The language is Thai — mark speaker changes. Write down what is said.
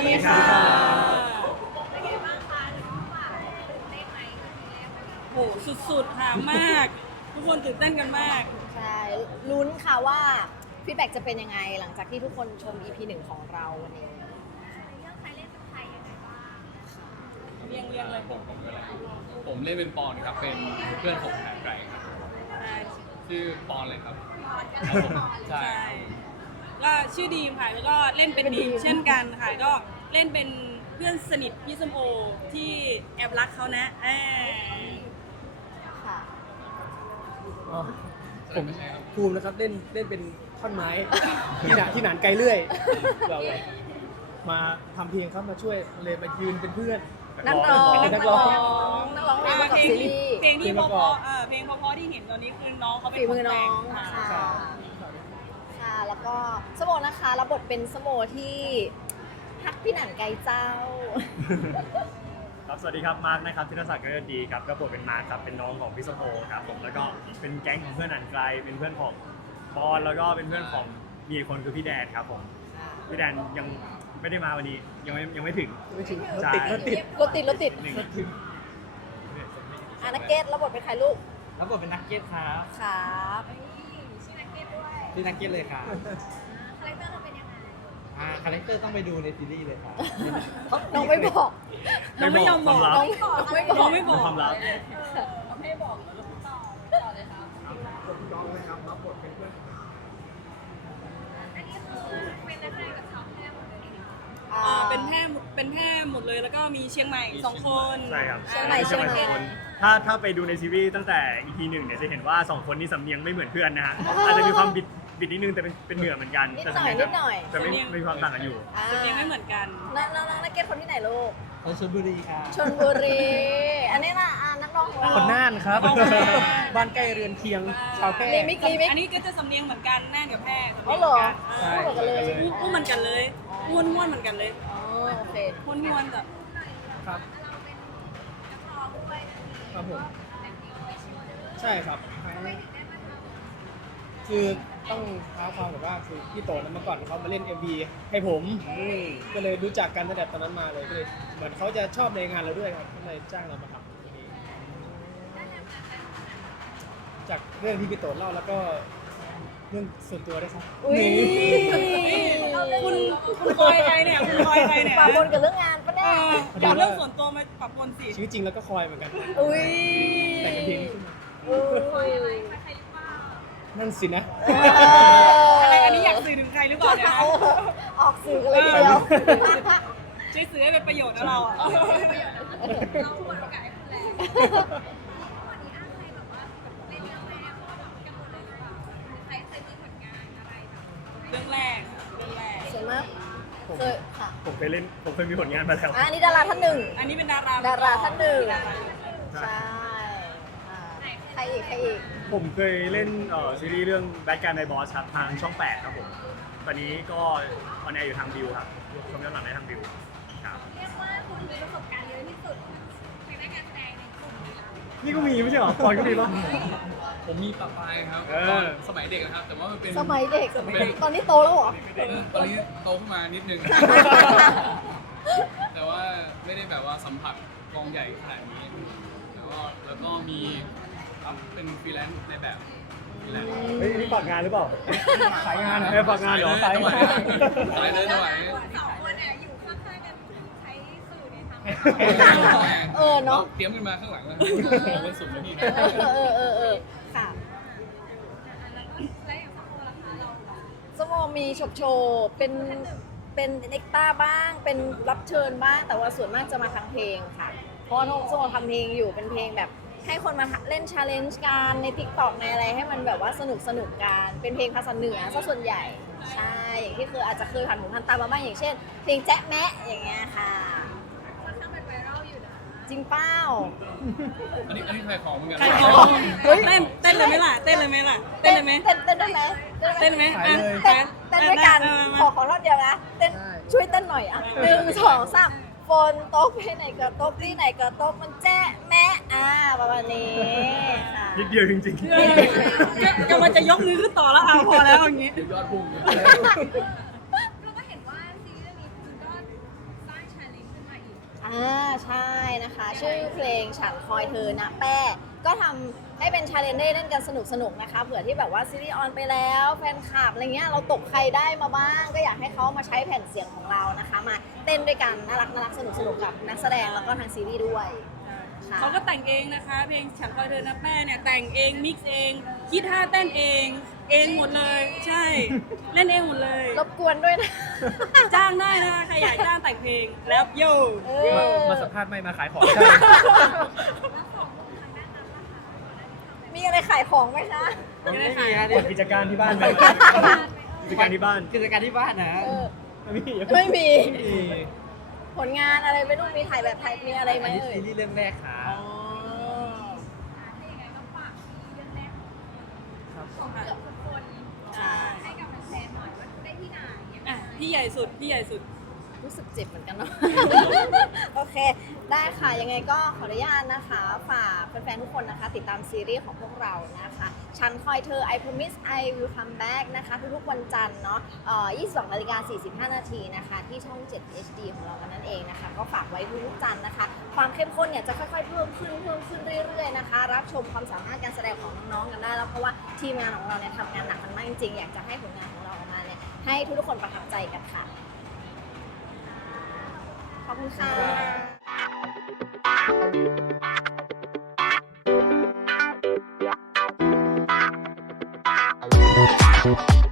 Speaker 1: ดีค่ะ
Speaker 2: เป็นไงบ้างคะน้องฝ่ายตื่นเต้นไหมทีแรกมัน
Speaker 1: โหสุดๆค่ะมาก ทุกคนตื่นเต้นกันมาก
Speaker 3: ใช่ลุ้นค่ะว่าฟีดแบ็กจะเป็นยังไงหลังจากที่ทุกคนชม EP 1 ของเราวันนี้
Speaker 2: ในเรื่องใครเล่นเป็นใครยังไงบ้าง
Speaker 1: เรียงเลย
Speaker 4: ผมเล่นเป็นปอนครับเป็นเพื่อนของทางไกลครับ
Speaker 1: ใช่
Speaker 4: ชื่อปอนเลยครับ
Speaker 2: ก่อนกัน
Speaker 4: ครับผม
Speaker 2: ก่อน
Speaker 4: ใช่
Speaker 1: ใช่ก็ชื่อดีมค่ะแล้วก็เล่นเป็นดีมเช่นกันค่ะก็เล่นเป็นเพื่อนสนิทพี่ส้มโอที่แอบรักเขานะ
Speaker 3: ค่ะ
Speaker 5: อ๋อผม
Speaker 4: ไม่ใช่ครับ
Speaker 5: ภูมินะครับเล่นเป็นท่อนไม้ ที่หนานไกลเรื่อยเรามาทำเพลงครับมาช่วยเลยมายืนเป็นเพื่อน
Speaker 3: นักร้อง
Speaker 5: เป็นนักร้อง
Speaker 3: นักร้องเพลงประกอบซีรีส์
Speaker 1: เพลงที่
Speaker 5: เพลง
Speaker 1: เพ
Speaker 5: ประกอ
Speaker 1: ราะ
Speaker 5: บ
Speaker 1: ๆเพลงเพราะๆที่เห็นตอนนี้คือน้องเขาเป็น
Speaker 3: ฝีมือน้อง
Speaker 1: คนแต่
Speaker 3: ค่ะ
Speaker 1: ค่ะ
Speaker 3: ค่ะ แล้วก็สโมนะคะรับบทเป็นสโมที่ฮักพี่หนังไกลเจ้า
Speaker 6: ครับสวัสดีครับมาร์คนะครับธีรศักดิ์เลิศดีครับก็บทเป็นมาร์คครับเป็นน้องของพี่ส้มโอครับผมแล้วก็เป็นแก๊งของเพื่อนอันไกลเป็นเพื่อนของปอนแล้วก็เป็นเพื่อนของมีอีกคนคือพี่แดนครับผมพี่แดนยังไม่ได้มาวันนี้ยังไม่ถึง
Speaker 5: ไม่ถึงรถ
Speaker 6: ใช่
Speaker 5: ติดรถติด
Speaker 3: รถติด
Speaker 6: หนึ่ง
Speaker 3: อานักเกตรับบทเป็นใครลูก
Speaker 7: รับบทเป็นนักเก็ตครับ
Speaker 3: ครับ
Speaker 2: ชื่อนักเก็ตด้วย
Speaker 7: ที่นักเก็ตเลยครับ
Speaker 2: คาแรคเตอร์เราเป็นยังไง
Speaker 7: คาแรคเตอร์ต้องไปดูในซีรีส์เลยครับ
Speaker 3: น้องไม่บอก
Speaker 1: น้องไม่ยอมบอก
Speaker 6: ความลั
Speaker 3: น้องไม่บอก
Speaker 1: น้องไม่บอก
Speaker 6: ความลับ
Speaker 2: ไม่บอกต่อเลยครับอันนี้คือเป็นนักแสดงกับชาวแพร่หมดเลย
Speaker 1: เป็นแพร่หมดเลยแล้วก็มีเชียงใหม่2 คน
Speaker 6: ใช่ครับ
Speaker 3: เชียงใหม่
Speaker 6: สองคนถ้าไปดูในซีรีส์ตั้งแต่ EP 1เนี่ยจะเห็นว่า2คนนี้สำเนียงไม่เหมือนเพื่อนนะฮะอาจจะมีความบิดนิดนึงแต่เป็นเหนือเหมือนกัน
Speaker 3: นิด
Speaker 6: แต่
Speaker 3: หน่อย
Speaker 6: สำเนียง
Speaker 3: นิดหน่อย
Speaker 6: จะไม่มีความต่างกันอยู่
Speaker 1: สำเนียงไม่เหมือนกัน
Speaker 3: น้องนักเกตคนที่ไหนลูก
Speaker 7: คนชลบุรีครับ
Speaker 3: ชลบุรี อันนี้ล่ะนักร้องของเรา
Speaker 5: คนน่านครับ
Speaker 1: คนน่าน
Speaker 5: บ้านใกล้เรือนเคียงชาวแพร่
Speaker 3: รีมิก
Speaker 1: อันนี้ก็จะสำเนียงเหมือนกันน่านกับแพร่สำ
Speaker 3: อ๋
Speaker 1: เนี
Speaker 3: อย
Speaker 1: ง
Speaker 3: เหร
Speaker 1: เห
Speaker 3: อ
Speaker 1: มือนกัน
Speaker 3: พูดกันเลย
Speaker 1: พูดเหมือนกันเลยม้วนเหมือนกันเลย
Speaker 3: อ๋อโอเค
Speaker 1: ม้วนแบบ
Speaker 5: ครับ
Speaker 2: เราเป็นนักร้องด้วย
Speaker 5: ครับผม
Speaker 2: แต่งเพลงเอาไว้ช่วย
Speaker 5: ใช่ครับ
Speaker 2: ทำไมถึงได้มาทำ
Speaker 5: คือต้องเท้าความแบบว่าคือพี่โตนั้นเมื่อก่อนเขามาเล่น MV ให้ผมก็เลยรู้จักกันตั้งแต่ตอนนั้นมาเลยก็เลยเหมือนเขาจะชอบในงานเราด้วยครับก็เลยจ้างเรามาทำทีนี้จากเรื่องที่พี่โตเล่าแล้วก็เรื่องส่วนตัวด้วยครับ
Speaker 3: อุ้ย
Speaker 1: คุณคอยใครเนี่ยคุณคอยใครเนี่ย
Speaker 3: ปาบนกับเรื่องงานปะ
Speaker 1: เอ
Speaker 3: เนี่ย
Speaker 1: อเดี๋ยวเรื่องส่วนตัวมาปรับปนสิ
Speaker 5: ชีวิตจริงแล้วก็คอยเหมือนกัน
Speaker 3: อุ้ย
Speaker 5: แต่งเป็นเพลงนี้ขึ้นมา
Speaker 3: อุ้ย
Speaker 2: ใครหรือเปล่า
Speaker 5: นั่นสินะ
Speaker 1: อะไรอันนี้อยากสื่อถึงใครหรือเปล่าเนี่ยนะ
Speaker 3: ออกสื่อกันเลยทีเดียว
Speaker 1: ช่วยสื่อให้เป็นประโยชน์นะเราอะ
Speaker 2: เราควรโอกาสให้คุณแรงวันนี้อ้างใครแบบว่าเล่นเรื่องแรกเพราะว่าแบบกันหมดเลยหรือเปล่าหรือใครเคยมีผลงานอะไรแบบ
Speaker 1: เรื่องแรก
Speaker 3: ส่วนมากเคยค่ะ
Speaker 6: ผมเคยมีผลงานมาแล้ว
Speaker 3: อันนี้ดาราท่านหนึ่ง
Speaker 1: อันนี้เป็นดารา
Speaker 3: ดาราท่านหนึ่ง
Speaker 1: ดารา
Speaker 3: ใช่ใครอีก
Speaker 6: ผมเคยเล่นซีรีส์เรื่อง Bad Guy My Boss ครับทางช่อง 8 ครับผม ตอนนี้ก็ออนแอร์อยู่ทางวิวครับชมย้อนหลังได้ทางวิวครับ
Speaker 2: เรียกว่าคุณมีประสบการณ์เยอะที่สุดในด้านการแสดงในกลุ่มนี้แล้ว
Speaker 6: นี่ก็มีไม่ใช่เหรอปอนก็มีปะ
Speaker 4: ผมมีปะปายครับ
Speaker 6: เออ
Speaker 4: ตอนสมัยเด็กนะครับ แต่ว่ามันเป็น
Speaker 3: สมัยเด็กตอนนี้โตแล้วเหรอ
Speaker 4: ตอนนี้โตขึ้นมานิดนึง แต่ว่าไม่ได้แบบว่าสัมผัสกองใหญ่ขนาดนี้แล้วก็มีรับเป็นฟรีแลนซ์ในแบบนี่แหละ
Speaker 6: เฮ้ยนี่ฝากงานหรือเปล่า
Speaker 5: ขายงานนะ
Speaker 6: ฝากงานเหรอ
Speaker 4: สายเลยสายเลยสายเลย
Speaker 2: สองคนเนี่ยอยู่ข้างๆกันใช้สื่อในทาง
Speaker 3: เนาะ
Speaker 4: เตรียมขึ้นมาข้างหลังแล้วเราเป็นสุดแล้วพี่
Speaker 3: ค่ะ
Speaker 2: แล้วอย่างสโมล่ะคะเรา
Speaker 3: สโมมีโชว์เป็นเอ็กต้าบ้าง เป็นรับเชิญบ้าง แต่ว่าส่วนมากจะมาทางเพลงค่ะ เพราะว่าสโมทำเพลงอยู่เป็นเพลงแบบให้คนมาเล่นชาเลนจ์กันใน TikTok ในอะไรให้มันแบบว่าสนุกกัน เป็นเพลงภาษาเหนือซะส่วนใหญ่ ใช่ อย่างที่อาจจะเคยผ่านหูผ่านตามาบ้างอย่างเช่น เพลงแจ๊ะแมะอย่างเงี้ยค่ะ
Speaker 2: ค่อนข้างเป็นไวรัลอยู่นะ
Speaker 3: จริงเป้า
Speaker 4: อันนี้ใครของเหมือนกัน
Speaker 1: ใครของ
Speaker 3: เฮ้ย
Speaker 1: เต้นเลยไหมล่ะเต้นเลยไหมล่ะเต้นเลยไหม
Speaker 3: เต้นได้ไหม
Speaker 1: เต้นไหม
Speaker 5: ขายเลย
Speaker 3: เต้นด้วยกัน ขอรอบเดียวนะ เต้น
Speaker 5: ได้
Speaker 3: ช่วยเต้นหน่อยอ่ะ1 2 3ฝนตกที่ไหนก็ตกที่ไหนก็ตกมันแจ๊ะแมะประมาณนี้ค่ะ
Speaker 6: นิดเดียวจริง
Speaker 1: กำลังจะยกมือขึ้นต่อแล้วพอแล้วอย่างงี้
Speaker 4: ยอดพุ่ง
Speaker 2: เราก็เห็นว่าซีรีส์เรื่องนี้คุณก็
Speaker 3: ใช่นะคะ ชื่อเพลงฉันคอยเธอนะแป้ก็ทำให้เป็นชาเลนจ์ได้เล่นกันสนุกๆนะคะเผื่อที่แบบว่าซีรีส์ออนไปแล้วแฟนคลับอะไรเงี้ยเราตกใครได้มาบ้าง ก็อยากให้เขามาใช้แผ่นเสียงของเรานะคะ มาเต้นด้วยกันน่ารักสนุกกับนักแสดงแล้วก็ทางซีรีส์ด้วยค่ะ
Speaker 1: เขาก็แต่งเองนะคะ เพลงฉันคอยเธอนะแป้เนี่ยแต่งเองมิกซ์เองคิดท่าเต้นเองหมดเลย ใช่ เล่นเองหมดเลย
Speaker 3: รบกวนด้วยนะ
Speaker 1: จ้างได้นะคะใครอยากจ้างแต่งเพลงแล้วโย
Speaker 3: เอ
Speaker 5: มา
Speaker 3: อ
Speaker 5: สัมภาษณ์ไม่มาขายของ
Speaker 2: แล้วสองคนทางด้านนั้นล่ะคะ
Speaker 3: มีอะไรขายของไหมคะ
Speaker 1: ไม่ได้ขาย
Speaker 6: เปิดกิจการที่บ้านไหมกิจการที่บ้าน
Speaker 7: กิจการที่บ้านนะ
Speaker 3: เออ
Speaker 5: ไม่มี
Speaker 3: ไม่มีผลงานอะไรไม่รู้มีถ่ายแบบไทยมีอะไรไหม
Speaker 7: อันนี้
Speaker 3: เอ่ย
Speaker 7: ซีรีส์เรื่องแรกครับ
Speaker 3: อ๋อ
Speaker 2: ถ้าอย่างไรก็ฝากเรื่องแรกของเกือบทุกคน
Speaker 1: ใช่
Speaker 2: ให้กับแฟนๆหน่อยว่าดูได้ที่ไหนยังไง
Speaker 1: อ่ะพี่ใหญ่สุดพี่ใหญ่สุด
Speaker 3: รู้สึกเจ็บเหมือนกันเนาะ โอเค ได้ค่ะ ยังไงก็ขออนุญาตนะคะ ฝากแฟนๆทุกคนนะคะ ติดตามซีรีส์ของพวกเรานะคะ ฉันคอยเธอ I promise I will come back นะคะ ทุกๆวันจันทร์เนาะ22:45 นาทีนะคะ ที่ช่อง 7 HD ของเรากันนั่นเองนะคะ ก็ฝากไว้ทุกๆจันทร์นะคะ ความเข้มข้นเนี่ยจะค่อยๆ เพิ่มขึ้นเรื่อยๆนะคะ รับชมความสามารถการแสดงของน้องๆกันได้แล้วเพราะว่าทีมงานของเราเนี่ยทำงานหนักกันมากจริงๆ อยากจะให้ผลงานของเราออกมาเนี่ยให้ทุกๆคนประทับใจกันค่ะ ขอบคุณค่ะ